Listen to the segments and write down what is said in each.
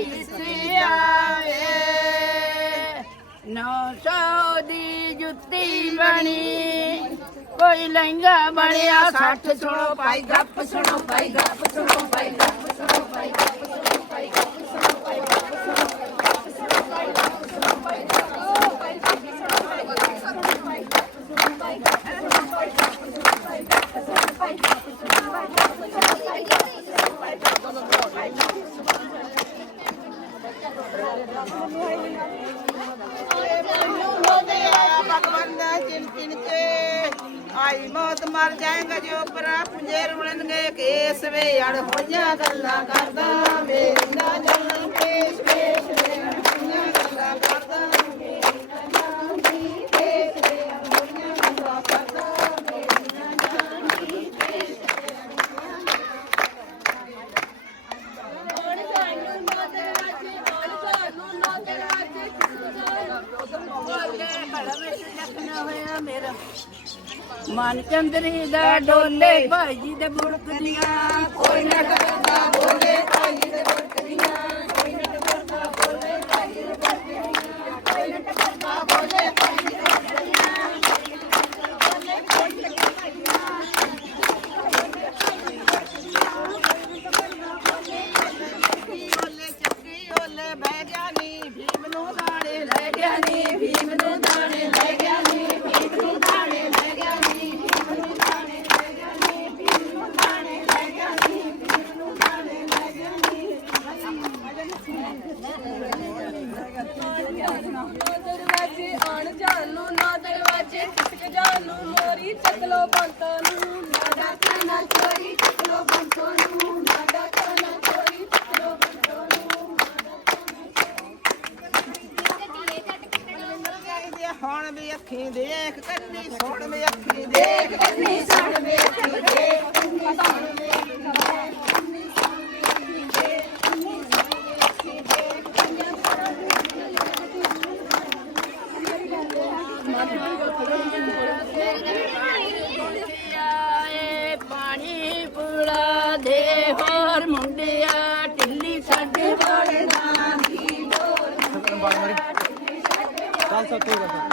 ਢੀਸੀ ਆਵੇ ਨੌ ਸੌ ਦੀ ਜੁੱਤੀ ਬਣੀ ਕੋਈ ਲਹਿੰਗਾ ਬਣਿਆ 60 ਸੁਣੋ ਭਾਈ ਗੱਪ ਸੁਣੋ ਭਾਈ ਗੱਪ ਸੁਣੋ ਭਾਈ ਗੱਪ ਸੁਣੋ ਭਾਈ ਗੱਪ ਸੁਣੋ ਭਾਈ ਗੱਪ ਸੁਣੋ ਭਾਈ ਗੱਪ ਸੁਣੋ ਭਾਈ ਗੱਪ ਸੁਣੋ ਭਾਈ ਗੱਪ ਸੁਣੋ ਆਈ ਮੌਤ ਮਰ ਜਾਏਗਾ ਜੋ ਪਰਾ ਪੁੰਜੇ ਰੁਲਣਗੇ ਕੇਸ ਵੇ ਅੜ ਹੋਈਆਂ ਗੱਲਾਂ ਕਰਦਾ ਮੇਰੀ ਨਾ ਜਾਣ ਪੇਸ਼ ਪੇਸ਼ ਵੇ ਅੜ ਹੋਈਆਂ ਗੱਲਾਂ ਕਰਦਾ ਮੇਰੀ। ਮਨ ਚੰਦਰੀ ਦਾ ਡੋਲੇ ਭਾਈ ਜੀ ਦੇ ਬੁੜਕਦੀਆਂ ਕੋਈ ਨਾ ਕਰਦਾ ਬੋਲੇ ਭਾਈ ਜੀ ਦੇ ਬੁੜਕਦੀਆਂ ਕੋਈ ਨਾ ਕਰਦਾ ਬੋਲੇ ਭਾਈ ਜੀ ਦੇ ਬੁੜਕਦੀਆਂ ਕੋਈ ਨਾ ਕਰਦਾ ਬੋਲੇ ਭਾਈ ਜੀ ਦੇ ਓਲੇ ਚੱਕੀ ਓਲੇ ਬਹਿ ਗਿਆ ਨੀ ਭੀਮ ਨੂੰ ਦਾਣੇ ਲੈ ਗਿਆ ਨੀ ਭੀਮ ਨੂੰ ਆ ਅੱਖੀਂ ਦੇਖ, ਕੰਨੀ ਸੁਣ ਵੀ ਅੱਖੀਂ ਦੇਖ। ਕੰਨੀ ਸੁਣ ਵੀ ਅੱਖੀਂ ਦੇਖ ਕੰਨੀ ਸੁਣ ਵੀ ਅੱਖੀਂ ਦੇਖ ਕੰਨੀ ਸੁਣ ਵੀ ਅੱਖੀਂ ਦੇਖ ਕੰਨੀ ਸੁਣ ਵੀ ਅੱਖੀਂ ਦੇਖ ਕੰਨੀ ਸੁਣ ਵੀ ਆਏ ਪਾਣੀ ਪੁਲਾ ਦੇ ਹੋਰ ਮੁੰਡਿਆ ਢਿੱਲੀ ਸਾਡੇ ਵੜਦਾ ਦੀ ਚੱਲ ਸਭ ਠੀਕ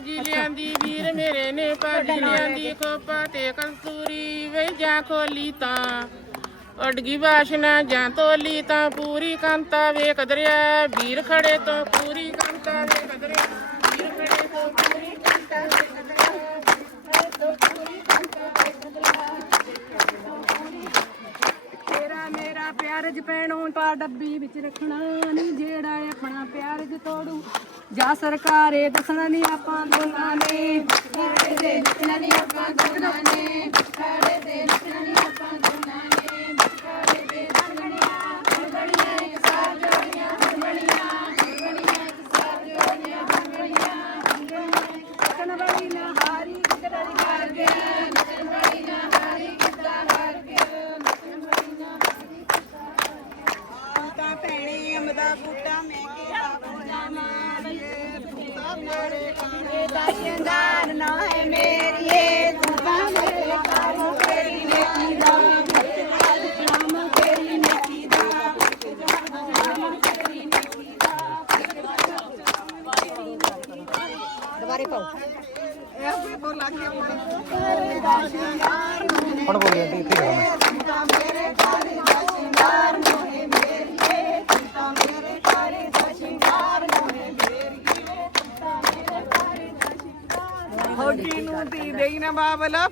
ਪਾਜੀ ਲਿਆਂਦੀ ਵੀਰ ਮੇਰੇ ਨੇ ਪਾਜੀ ਲਿਆਂਦੀ ਖੋਪਾ ਤੇ ਕਸਤੂਰੀ ਵੇ ਜਾਂ ਖੋਲੀ ਤਾਂ। ਉੱਡ ਗਈ ਬਾਸ਼ਨਾ ਜਾਂ ਤੋਲੀ ਤਾਂ ਪੂਰੀ ਕੰਤਾ ਵੇਖ ਦਰਿਆ ਵੀਰ ਖੜੇ ਤੋਂ ਪੂਰੀ ਮੇਰਾ ਪੈਣੋਂ ਪਾ ਡੱਬੀ ਵਿੱਚ ਰੱਖਣਾ ਨਹੀਂ ਜਿਹੜਾ ਆਪਣਾ ਪਿਆਰਜ ਤੋੜੂ। ਜਾ ਸਰਕਾਰੇ ਦੱਸਣਾ ਨਹੀਂ ਆਪਾਂ ਦੋਨਾਂ ਨੇ। ਸਾਡੇ ਦੇ ਨੱਚਣਾ ਨਹੀਂ ਆਪਾਂ ਦੋਨਾਂ ਨੇ। ਸਾਡੇ ਦੇ ਨੱਚਣਾ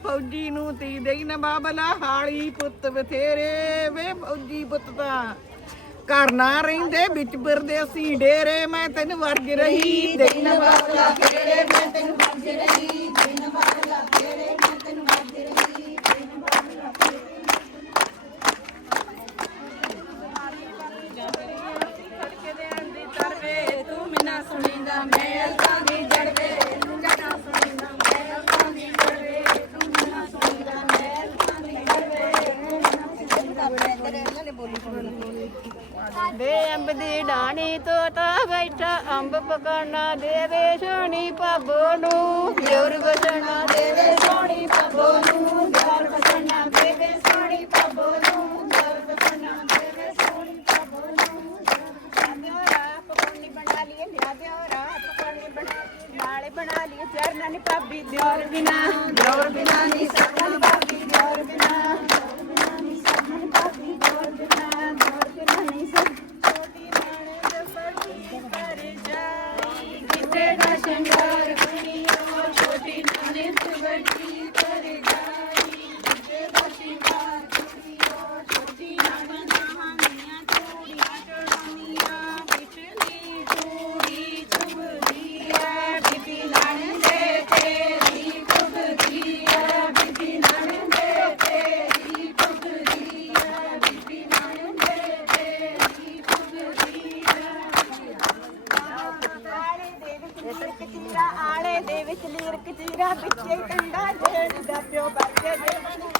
ਫੌਜੀ ਨੂੰ ਤੀ ਦੇਈ ਨਾ ਬਾਬਲਾ, ਹਾਲੀ ਪੁੱਤ ਬਥੇਰੇ ਵੇ ਫੌਜੀ ਪੁੱਤ ਤਾਂ। ਘਰ ਨਾ ਰਹਿੰਦੇ, ਵਿੱਚ ਫਿਰਦੇ ਅਸੀਂ ਡੇਰੇ, ਮੈਂ ਤੈਨੂੰ ਵਰਜ ਰਹੀ, ਦੇਈ ਨਾ ਬਾਬਲਾ ਫੇਰੇ ਮੈਂ ਤੈਨੂੰ ਵਰਜ ਰਹੀ ਦੇ ਅੰਬ ਦੀ ਡਾਣੀ ਤੋਤਾ ਬੈਠਾ, ਅੰਬ ਪਕਾਣਾ ਦੇਵੇ ਸੋਣੀ ਭਾਬੋ ਨੂੰ। ਜੋਰ ਬਚਣਾ ਦੇਵੇ ਸੋਣੀ ਭਾਬੋ ਨੂੰ। ਜੋਰ ਬਚਣਾ ਦੇਵੇ ਸੋਣੀ ਭਾਬੋ ਨੂੰ। ਜੋਰ ਬਚਣਾ ਦੇਵੇ ਸੋਣੀ ਭਾਬੋ ਨੂੰ। ਪਕੌੜੀ ਬਣਾ ਲਈਏ, ਲਿਆ ਦਿਓ ਰਾਤ ਪਕੌੜੀ ਬਣਾ ਨਾਲੇ ਬਣਾ ਲਈਏ। ਚਰਨਾਂ ਨੀ ਆਲੇ ਦੇ ਵਿੱਚ ਲੀਰ ਕਚੀਰਾ ਵਿੱਚੇ ਕੰਡਾ ਜੇੜ ਦਾ ਪਿਓ ਵਰਗੇ ਦੇ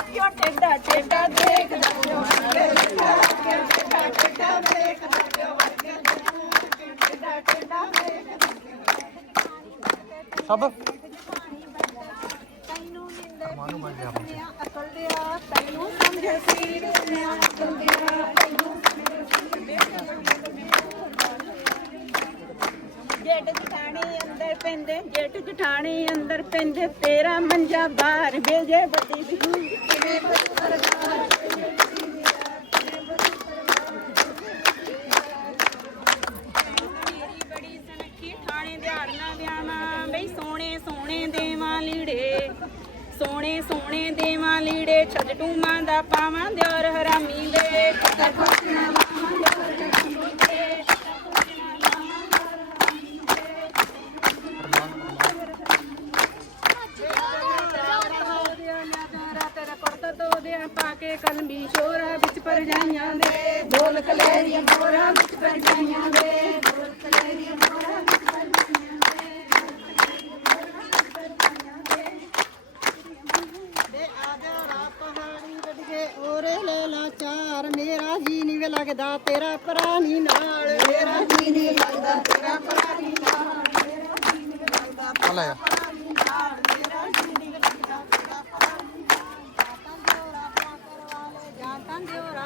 ਕਿਉਂ ਟੇਡਾ ਟੇਡਾ ਦੇਖਦਾ ਪਿਓ ਵਰਗੇ ਟੇਡਾ ਟੇਡਾ ਦੇਖਦਾ ਪਿਓ ਵਰਗੇ ਟੇਡਾ ਟੇਡਾ ਦੇਖਦਾ। ਸਭ ਤੈਨੂੰ ਦੁਨੀਆ ਅਕਲ ਦਿਆ ਤੈਨੂੰ ਸਮਝ ਸੀ ਦੁਨੀਆ ਅਕਲ ਦਿਆ ਜੇਠ ਜਠਾਣੀ ਅੰਦਰ ਪੈਂਦੇ, ਜੇਠ ਜਠਾਣੀ ਅੰਦਰ ਪੈਂਦੇ, ਤੇਰਾ ਮੰਜਾ ਬਾਹਰ ਵੇਜੇ ਵੱਡੀ ਦੀ ਮੇਰੀ ਬੜੀ ਸਨਖੀ ਥਾਣੇ ਸੋਹਣੇ ਸੋਹਣੇ ਦੇਵਾਂ ਲੀੜੇ। ਸੋਹਣੇ ਸੋਹਣੇ ਦੇਵਾਂ ਲੀੜੇ, ਛੱਜ ਟੂਮਾਂ ਦਾ ਪਾਵਾਂ ਦਿਓਰ ਹਰਾਮੀ ਦੇ। ਖਤਰ ਖੋਟਣਾ ਕੁੜਤਾ ਪਾ ਕੇ ਕਲਮੀ ਸ਼ੋਰਾ ਵਿੱਚ ਪਰਜਾਈਆਂ ਦੇ ਬੋਲ ਕਲੇਰੀਆਂ ਮੋਰਾ ਵਿੱਚ ਪਰਜਾਈਆਂ ਦੇ ਬੋਲ ਕਲੇਰੀਆਂ ਮੋਰਾ ਵਿੱਚ ਪਰਜਾਈਆਂ ਦੇ ਆ ਜਾ ਪਹਾੜੀ ਗੱਡੀਏ ਓਰੇ ਲੈ ਲਾ ਚਾਰ। ਮੇਰਾ ਜੀ ਨਹੀਂ ਵੇ ਲੱਗਦਾ ਤੇਰਾ ਪ੍ਰਾਣੀ ਨਾਲ। ਮੇਰਾ ਜੀ ਨਹੀਂ ਲੱਗਦਾ ਤੇਰਾ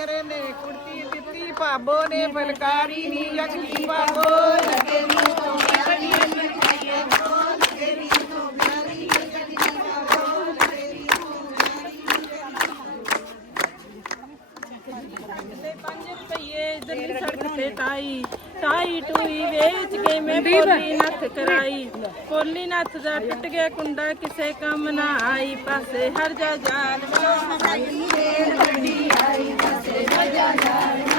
ਲੱਗੇ ਭਾਬੋ ਲੱਗੇ ਨੀ ਤੋਂ ਪਿਆਰੀ ਅਗਲੀ ਭਾਬੋ ਲੱਗੇ ਨੀ ਤੋਂ ਤੇ 5 ਰੁਪਏ ਇਧਰਲੀ ਸੜਕ ਤੇ ਤਾਈ ਤਾਈ ਟੂਈ ਵੇਚ ਕੇ ਮੈਂ ਪੋਲੀ ਨੱਥ ਕਰਾਈ ਪੋਲੀ ਨੱਥ ਦਾ ਟੁੱਟ ਗਿਆ ਕੁੰਡਾ ਕਿਸੇ ਕੰਮ ਨਾ ਆਈ ਪਾਸੇ ਹਰ ਜਾ ਜਾਲ ਸਾਡੀ ਰੇਲ ਗੱਡੀ ਆਈ ਪਾਸੇ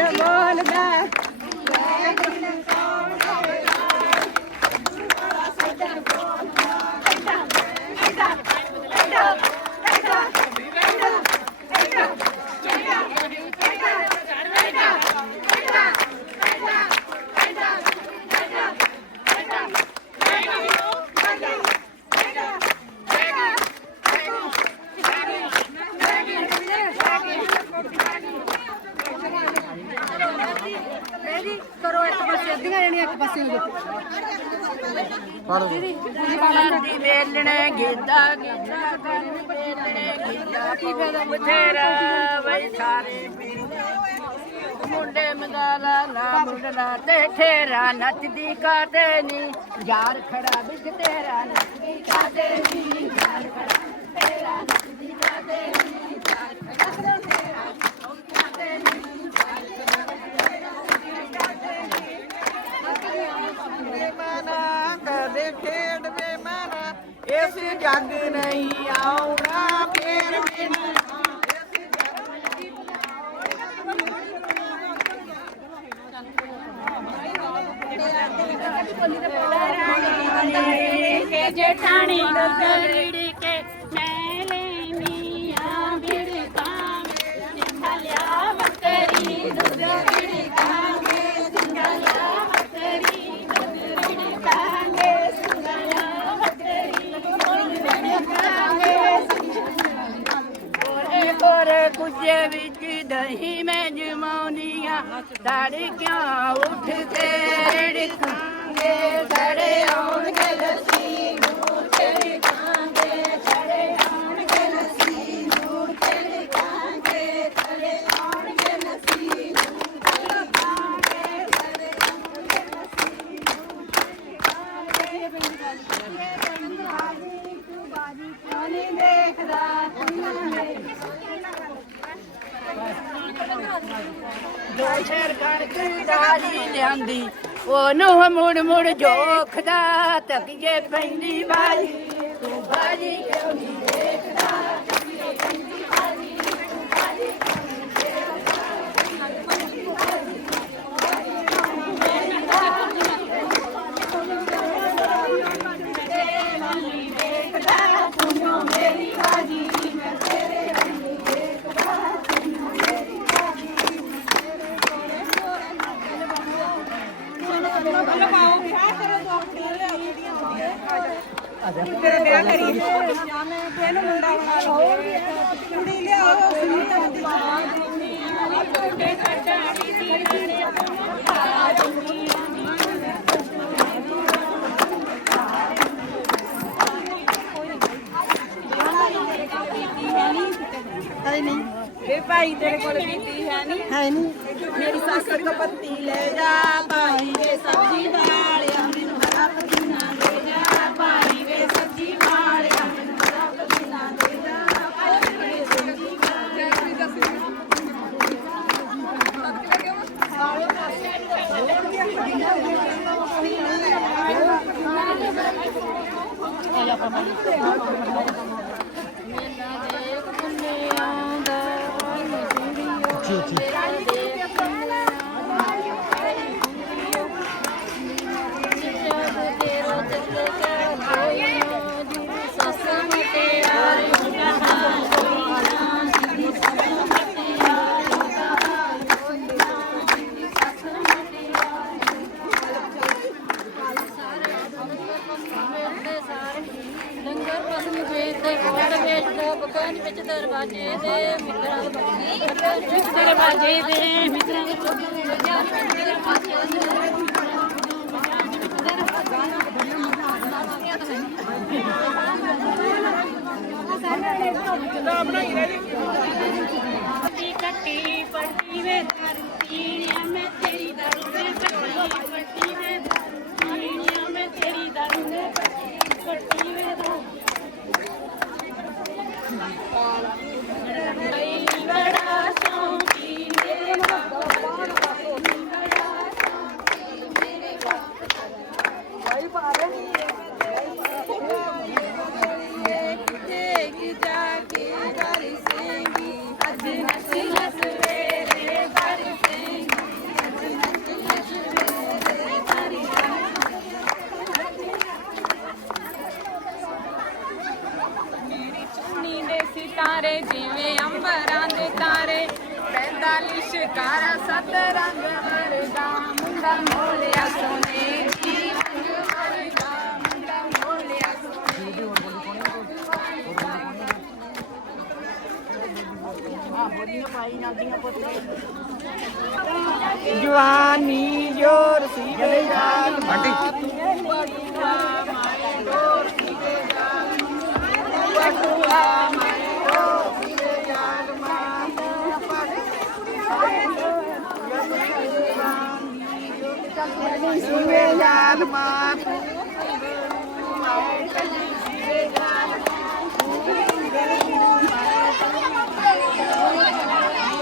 Bora, bora, bora. ਕਰੋ ਇੱਕ ਪਾਸੇ ਅੱਧੀਆਂ ਜਣੀਆਂ ਇੱਕ ਪਾਸੇ ਪੜ ਦੀ ਵੇਲਣੇ ਗੀਤਾ ਗੀਤਾ ਦੀ ਵੇਲਣੇ ਗੀਤਾ ਕੀ ਫਾਇਦਾ ਬਥੇਰਾ ਵਈ ਸਾਰੇ ਮੁੰਡੇ ਮਦਾਲਾ ਨਾ ਮੁੰਡਲਾ ਤੇ ਠੇਰਾ ਨੱਚਦੀ ਕਾਤੇ ਨੀ। ਯਾਰ ਖੜਾ ਵਿੱਚ ਤੇਰਾ ਨੱਚਦੀ ਕਾਤੇ ਨੀ। ਯਾਰ ਖੜਾ ਤੇਰਾ ਨੱਚਦੀ ਕਾਤੇ ਨੀ ਯਾਰ ਖੜਾ ਤੇਰਾ ਕਾਤੇ ਨੀ ਮਨਾ ਕਦੇ ਖੇਡ ਵੇ ਮਨਾ ਇਸ ਜੱਗ ਨਹੀਂ ਆਉਣਾ ਫੇਰ ਬਿਨ ਜੇਠਾਣੀ ਦੁੱਧ ਕੋਰੇ ਵਿੱਚ ਦਹੀਂ ਮੈਂ ਜਮਾਉਂਦੀਆਂ ਤੜਕਿਆਂ ਉੱਠ ਕੇ ਰੜਕਾਂਗੇ ਸੜੇ ਆਉਣਗੇ ਲੱਸੀ ਨੂਰ ਤੇਰੀ ਕਾਂਗੇ ਸੜੇ ਆਉਣਗੇ ਲੱਸੀ ਨੂਰ ਤੇਰੀ ਕਾਂਗੇ ਸੜੇ ਆਉਣਗੇ ਲੱਸੀ ਨੂਰ ਤੇਰੀ ਕਾਂਗੇ ਸੜੇ ਆਉਣਗੇ ਲੱਸੀ ਨੂਰ ਤੇਰੀ ਕਾਂਗੇ ਬਾਜੀ ਤੂੰ ਬਾਜੀ ਕਿਉਂ ਨਹੀਂ ਦੇਖਦਾ ਦੋ ਸ਼ੇਰ ਕਣਕ ਦਾਲੀ ਲਿਆਂਦੀ ਉਹਨੂੰ ਮੁੜ ਮੁੜ ਜੋਖਦਾ ਤਕੀਏ ਪੈਂਦੀ ਬਾਜੀ, ਤੂੰ ਬਾਜੀ ਕਿਉਂ ਨਹੀਂ ਦੇਖਦਾ ਤਕੀਏ ਪੈਂਦੀ ਬਾਜੀ ਤੂੰ ਬਾਜੀ ਕਿਉਂ ਨਹੀਂ ਦੇਖਦਾ ਮੇਰੀ ਬਾਜੀ ਮੈਂ ਤੇਰੇ ਰੰਗ ਦੇਖਦਾ ਤੂੰ ਤੇਰੇ ਵਿਆਹ ਕਰੀ ਇਹਨੂੰ ਮੁੰਡਾ ਬਣਾ ਲਓ ਕੁੜੀ ਲਿਆਓ ਸੁਨੀਤਾ ਦੀ ਵੇ ਭਾਈ ਤੇਰੇ ਕੋਲ ਪੀਤੀ ਹੈ ਨਹੀਂ। ਹੈ ਨਹੀਂ। ਮੇਰੀ ਸੱਸ ਕੋ ਪੱਤੀ ਲੈ ਜਾ ਭਾਈ ਵੇ ਸਬਜ਼ੀ ਵਾਲਿਆ やっぱり。Nah, I'm. ਜਵਾਨੀ ਜੋਰ ਸੀ ਯਾਰ ਆਂਟੀ ਯਾਰ ਮਾਂ